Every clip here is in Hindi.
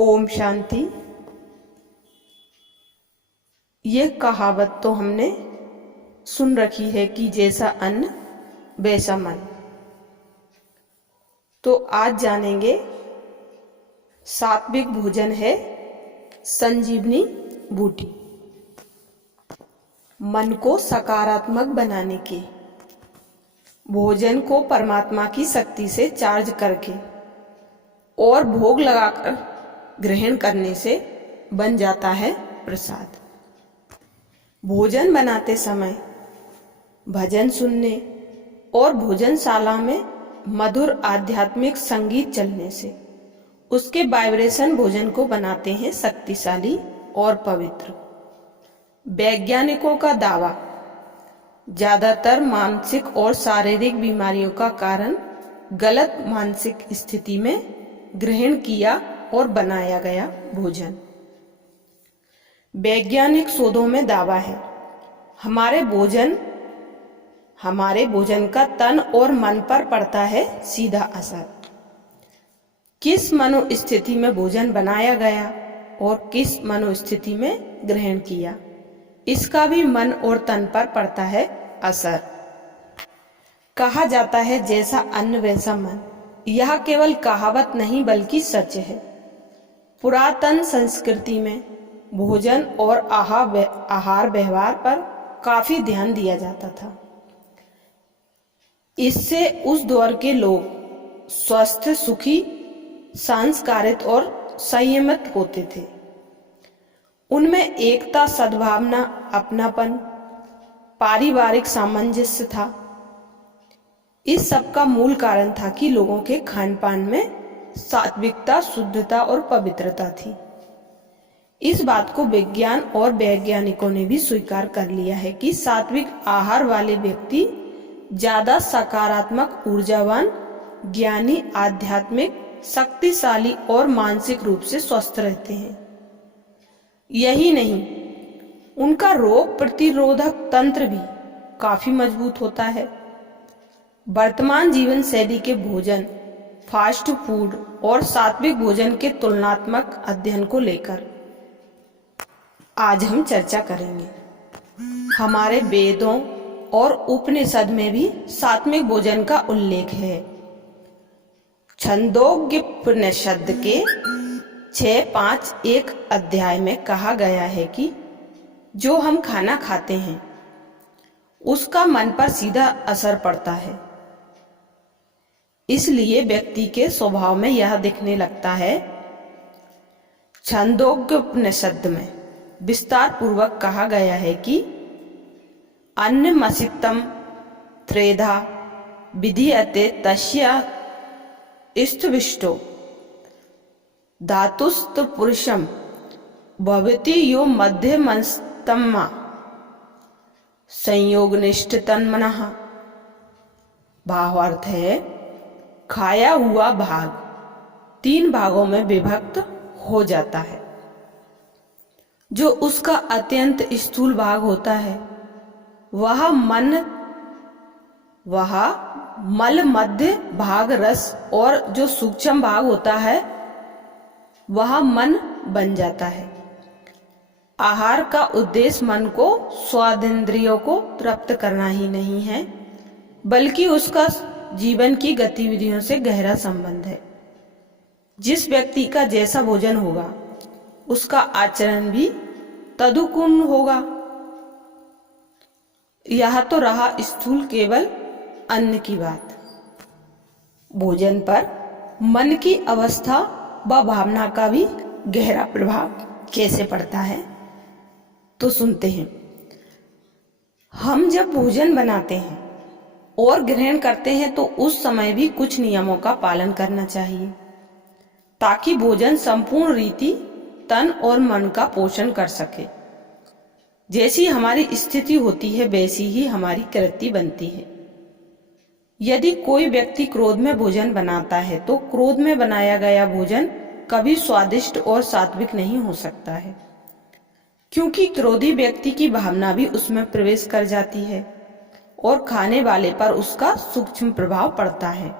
ओम शांति। ये कहावत तो हमने सुन रखी है कि जैसा अन्न वैसा मन। तो आज जानेंगे सात्विक भोजन है संजीवनी बूटी। मन को सकारात्मक बनाने के, भोजन को परमात्मा की शक्ति से चार्ज करके और भोग लगाकर ग्रहण करने से बन जाता है प्रसाद। भोजन बनाते समय भजन सुनने और भोजनशाला में मधुर आध्यात्मिक संगीत चलने से उसके वाइब्रेशन भोजन को बनाते हैं शक्तिशाली और पवित्र। वैज्ञानिकों का दावा, ज्यादातर मानसिक और शारीरिक बीमारियों का कारण गलत मानसिक स्थिति में ग्रहण किया और बनाया गया भोजन। वैज्ञानिक शोधों में दावा है हमारे भोजन का तन और मन पर पड़ता है सीधा असर। किस मनोस्थिति में भोजन बनाया गया और किस मनोस्थिति में ग्रहण किया, इसका भी मन और तन पर पड़ता है असर। कहा जाता है जैसा अन्न वैसा मन। यह केवल कहावत नहीं बल्कि सच है। पुरातन संस्कृति में भोजन और आहार व्यवहार पर काफी ध्यान दिया जाता था। इससे उस दौर के लोग स्वस्थ, सुखी, संस्कारित और संयमित होते थे। उनमें एकता, सद्भावना, अपनापन, पारिवारिक सामंजस्य था। इस सब का मूल कारण था कि लोगों के खान पान में सात्विकता, शुद्धता और पवित्रता थी। इस बात को विज्ञान और वैज्ञानिकों ने भी स्वीकार कर लिया है कि सात्विक आहार वाले व्यक्ति ज्यादा सकारात्मक, ऊर्जावान, ज्ञानी, आध्यात्मिक, शक्तिशाली और मानसिक रूप से स्वस्थ रहते हैं। यही नहीं, उनका रोग प्रतिरोधक तंत्र भी काफी मजबूत होता है। वर्तमान जीवन शैली के भोजन, फास्ट फूड और सात्विक भोजन के तुलनात्मक अध्ययन को लेकर आज हम चर्चा करेंगे। हमारे वेदों और उपनिषद में भी सात्विक भोजन का उल्लेख है। छंदोग्योपनिषद के 6.5.1 अध्याय में कहा गया है कि जो हम खाना खाते हैं उसका मन पर सीधा असर पड़ता है। इसलिए व्यक्ति के स्वभाव में यह दिखने लगता है। छंदोग्योपनिषद में विस्तार पूर्वक कहा गया है कि अन्नमसितम त्रेधा विधीयते तस्य स्थविष्टो धातुस्त पुरुषम भवति यो मध्यमस्तमा संयोगनिष्ठ तन्मनः। भावार्थ है, खाया हुआ भाग 3 भागों में विभक्त हो जाता है। जो उसका अत्यंत स्थूल भाग होता है वह मल मध्य भाग रस, और जो सूक्ष्म भाग होता है वह मन बन जाता है। आहार का उद्देश्य मन को, स्वादेंद्रियों को तृप्त करना ही नहीं है, बल्कि उसका जीवन की गतिविधियों से गहरा संबंध है। जिस व्यक्ति का जैसा भोजन होगा उसका आचरण भी तदनुकूल होगा। यह तो रहा स्थूल केवल अन्न की बात। भोजन पर मन की अवस्था व भावना का भी गहरा प्रभाव कैसे पड़ता है तो सुनते हैं। हम जब भोजन बनाते हैं और ग्रहण करते हैं तो उस समय भी कुछ नियमों का पालन करना चाहिए ताकि भोजन संपूर्ण रीति तन और मन का पोषण कर सके। जैसी हमारी स्थिति होती है वैसी ही हमारी कृति बनती है। यदि कोई व्यक्ति क्रोध में भोजन बनाता है तो क्रोध में बनाया गया भोजन कभी स्वादिष्ट और सात्विक नहीं हो सकता है, क्योंकि क्रोधी व्यक्ति की भावना भी उसमें प्रवेश कर जाती है और खाने वाले पर उसका सूक्ष्म प्रभाव पड़ता है।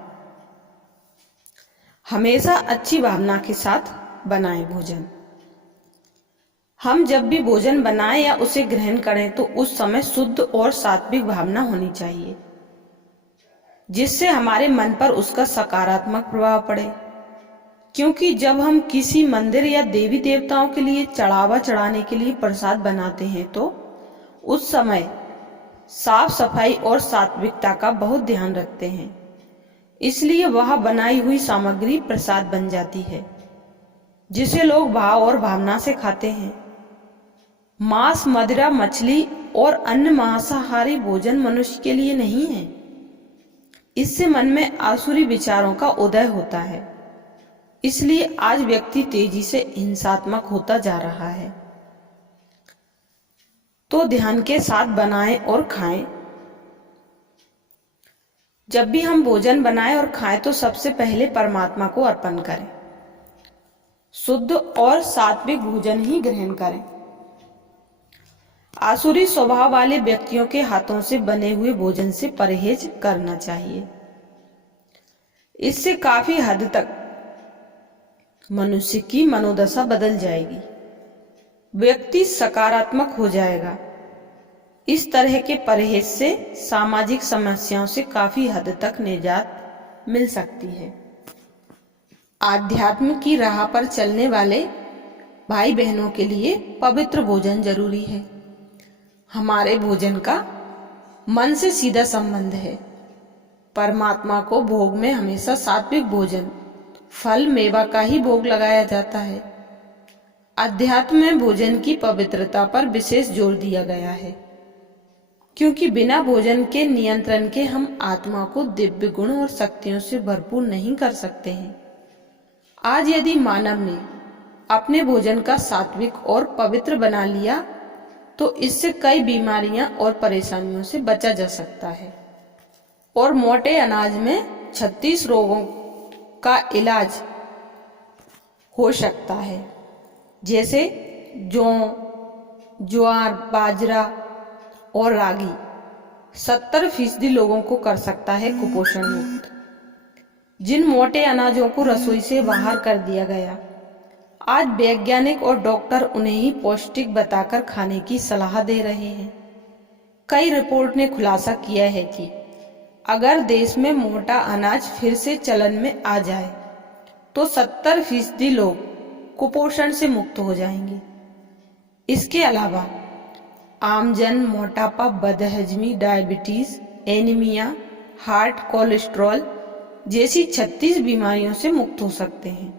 हमेशा अच्छी भावना के साथ बनाएं भोजन। हम जब भी भोजन बनाएं या उसे ग्रहण करें तो उस समय शुद्ध और सात्विक भावना होनी चाहिए, जिससे हमारे मन पर उसका सकारात्मक प्रभाव पड़े। क्योंकि जब हम किसी मंदिर या देवी देवताओं के लिए चढ़ावा चढ़ाने के लिए प्रसाद बनाते हैं तो उस समय साफ सफाई और सात्विकता का बहुत ध्यान रखते हैं, इसलिए वह बनाई हुई सामग्री प्रसाद बन जाती है, जिसे लोग भाव और भावना से खाते हैं। मांस, मदिरा, मछली और अन्य मांसाहारी भोजन मनुष्य के लिए नहीं है। इससे मन में आसुरी विचारों का उदय होता है, इसलिए आज व्यक्ति तेजी से हिंसात्मक होता जा रहा है। तो ध्यान के साथ बनाएं और खाएं। जब भी हम भोजन बनाएं और खाएं तो सबसे पहले परमात्मा को अर्पण करें। शुद्ध और सात्विक भोजन ही ग्रहण करें। आसुरी स्वभाव वाले व्यक्तियों के हाथों से बने हुए भोजन से परहेज करना चाहिए। इससे काफी हद तक मनुष्य की मनोदशा बदल जाएगी, व्यक्ति सकारात्मक हो जाएगा। इस तरह के परहेज से सामाजिक समस्याओं से काफी हद तक निजात मिल सकती है। आध्यात्म की राह पर चलने वाले भाई बहनों के लिए पवित्र भोजन जरूरी है। हमारे भोजन का मन से सीधा संबंध है। परमात्मा को भोग में हमेशा सात्विक भोजन, फल, मेवा का ही भोग लगाया जाता है। अध्यात्म में भोजन की पवित्रता पर विशेष जोर दिया गया है, क्योंकि बिना भोजन के नियंत्रण के हम आत्मा को दिव्य गुण और शक्तियों से भरपूर नहीं कर सकते हैं। आज यदि मानव ने अपने भोजन का सात्विक और पवित्र बना लिया तो इससे कई बीमारियां और परेशानियों से बचा जा सकता है और मोटे अनाज में 36 रोगों का इलाज हो सकता है, जैसे जौ, ज्वार, बाजरा और रागी। 70% लोगों को कर सकता है कुपोषण मुक्त। जिन मोटे अनाजों को रसोई से बाहर कर दिया गया, आज वैज्ञानिक और डॉक्टर उन्हें ही पौष्टिक बताकर खाने की सलाह दे रहे हैं। कई रिपोर्ट ने खुलासा किया है कि अगर देश में मोटा अनाज फिर से चलन में आ जाए तो 70% लोग कुपोषण से मुक्त हो जाएंगे। इसके अलावा आमजन मोटापा, बदहजमी, डायबिटीज, एनीमिया, हार्ट, कोलेस्ट्रॉल जैसी 36 बीमारियों से मुक्त हो सकते हैं।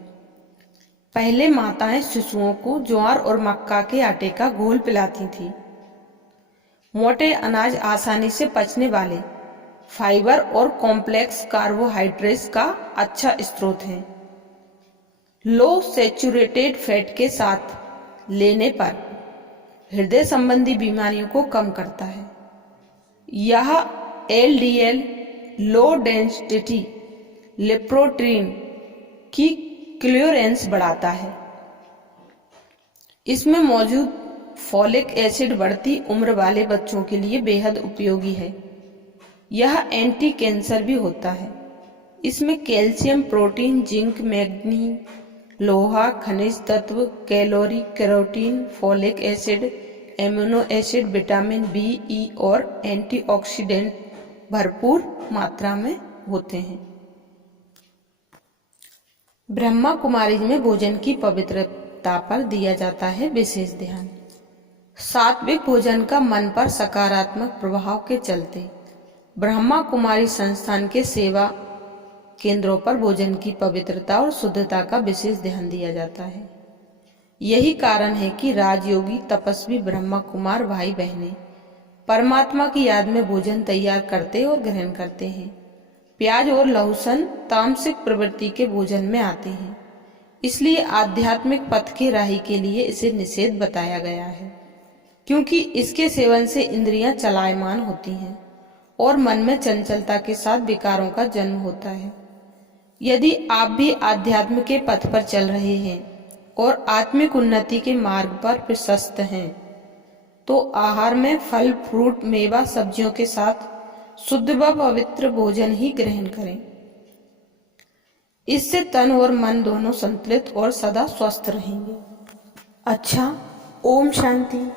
पहले माताएं शिशुओं को ज्वार और मक्का के आटे का घोल पिलाती थी। मोटे अनाज आसानी से पचने वाले, फाइबर और कॉम्प्लेक्स कार्बोहाइड्रेट्स का अच्छा स्रोत हैं। लो सैचुरेटेड फैट के साथ लेने पर हृदय संबंधी बीमारियों को कम करता है। यह LDL, लो डेंसिटी लिपोप्रोटीन की क्लियरेंस बढ़ाता है। इसमें मौजूद फॉलिक एसिड बढ़ती उम्र वाले बच्चों के लिए बेहद उपयोगी है। यह एंटी कैंसर भी होता है। इसमें कैल्शियम, प्रोटीन, जिंक, मैग्नीज, लोहा, खनिज तत्व, calorie, carotene, folic acid, amino acid, vitamin B, E और एंटीऑक्सीडेंट भरपूर मात्रा में होते हैं। ब्रह्मा कुमारी में भोजन की पवित्रता पर दिया जाता है विशेष ध्यान। सात्विक भोजन का मन पर सकारात्मक प्रभाव के चलते ब्रह्मा कुमारी संस्थान के सेवा केंद्रों पर भोजन की पवित्रता और शुद्धता का विशेष ध्यान दिया जाता है। यही कारण है कि राजयोगी तपस्वी ब्रह्मा कुमार भाई बहनें परमात्मा की याद में भोजन तैयार करते और ग्रहण करते हैं। प्याज और लहसुन तामसिक प्रवृत्ति के भोजन में आते हैं, इसलिए आध्यात्मिक पथ के राही के लिए इसे निषेध बताया गया है, क्योंकि इसके सेवन से इंद्रियां चलायमान होती हैं और मन में चंचलता के साथ विकारों का जन्म होता है। यदि आप भी आध्यात्म के पथ पर चल रहे हैं और आत्मिक उन्नति के मार्ग पर प्रशस्त हैं, तो आहार में फल, फ्रूट, मेवा, सब्जियों के साथ शुद्ध व पवित्र भोजन ही ग्रहण करें। इससे तन और मन दोनों संतुलित और सदा स्वस्थ रहेंगे। अच्छा, ओम शांति।